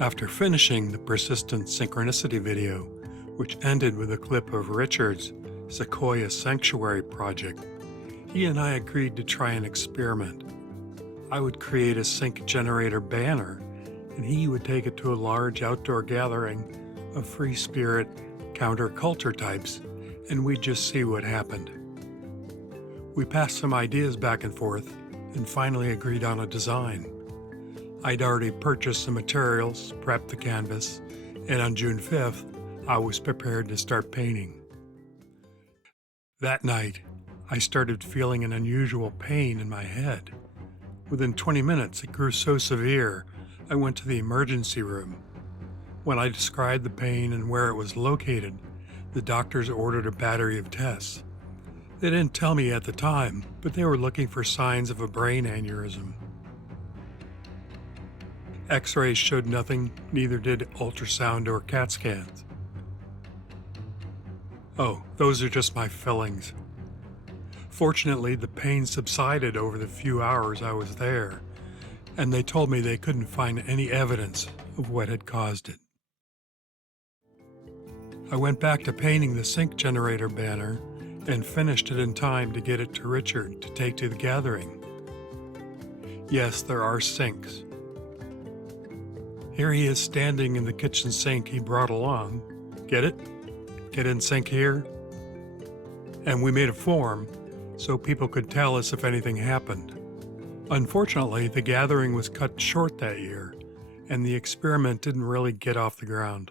After finishing the persistent synchronicity video, which ended with a clip of Richard's Sequoia Sanctuary project, he and I agreed to try an experiment. I would create a sync generator banner, and he would take it to a large outdoor gathering of free spirit counterculture types, and we'd just see what happened. We passed some ideas back and forth, and finally agreed on a design. I'd already purchased the materials, prepped the canvas, and on June 5th, I was prepared to start painting. That night, I started feeling an unusual pain in my head. Within 20 minutes, it grew so severe, I went to the emergency room. When I described the pain and where it was located, the doctors ordered a battery of tests. They didn't tell me at the time, but they were looking for signs of a brain aneurysm. X-rays showed nothing, neither did ultrasound or CAT scans. Oh, those are just my fillings. Fortunately, the pain subsided over the few hours I was there, and they told me they couldn't find any evidence of what had caused it. I went back to painting the sync generator banner and finished it in time to get it to Richard to take to the gathering. Yes, there are sinks. Here he is standing in the kitchen sink he brought along. Get it? Get in sync here? And we made a form so people could tell us if anything happened. Unfortunately, the gathering was cut short that year, and the experiment didn't really get off the ground.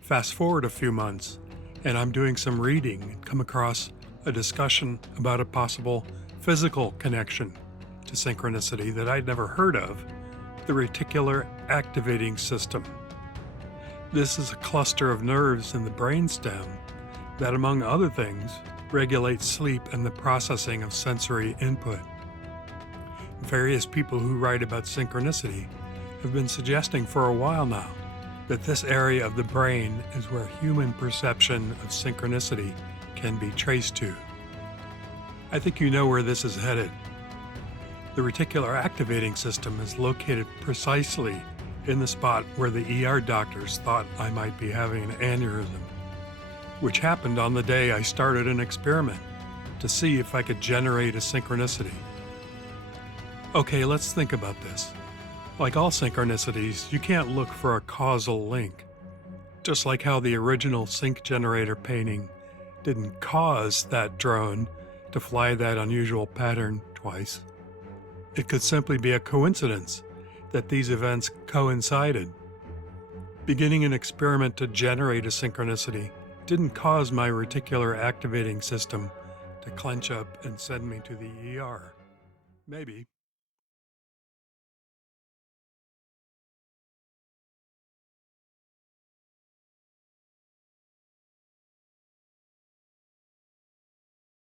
Fast forward a few months, and I'm doing some reading and come across a discussion about a possible physical connection to synchronicity that I'd never heard of, the reticular activating system. This is a cluster of nerves in the brainstem that, among other things, regulates sleep and the processing of sensory input. Various people who write about synchronicity have been suggesting for a while now that this area of the brain is where human perception of synchronicity can be traced to. I think you know where this is headed. The reticular activating system is located precisely in the spot where the ER doctors thought I might be having an aneurysm, which happened on the day I started an experiment to see if I could generate a synchronicity. Okay, let's think about this. Like all synchronicities, you can't look for a causal link. Just like how the original sync generator painting didn't cause that drone to fly that unusual pattern twice. It could simply be a coincidence that these events coincided. Beginning an experiment to generate a synchronicity didn't cause my reticular activating system to clench up and send me to the ER. Maybe.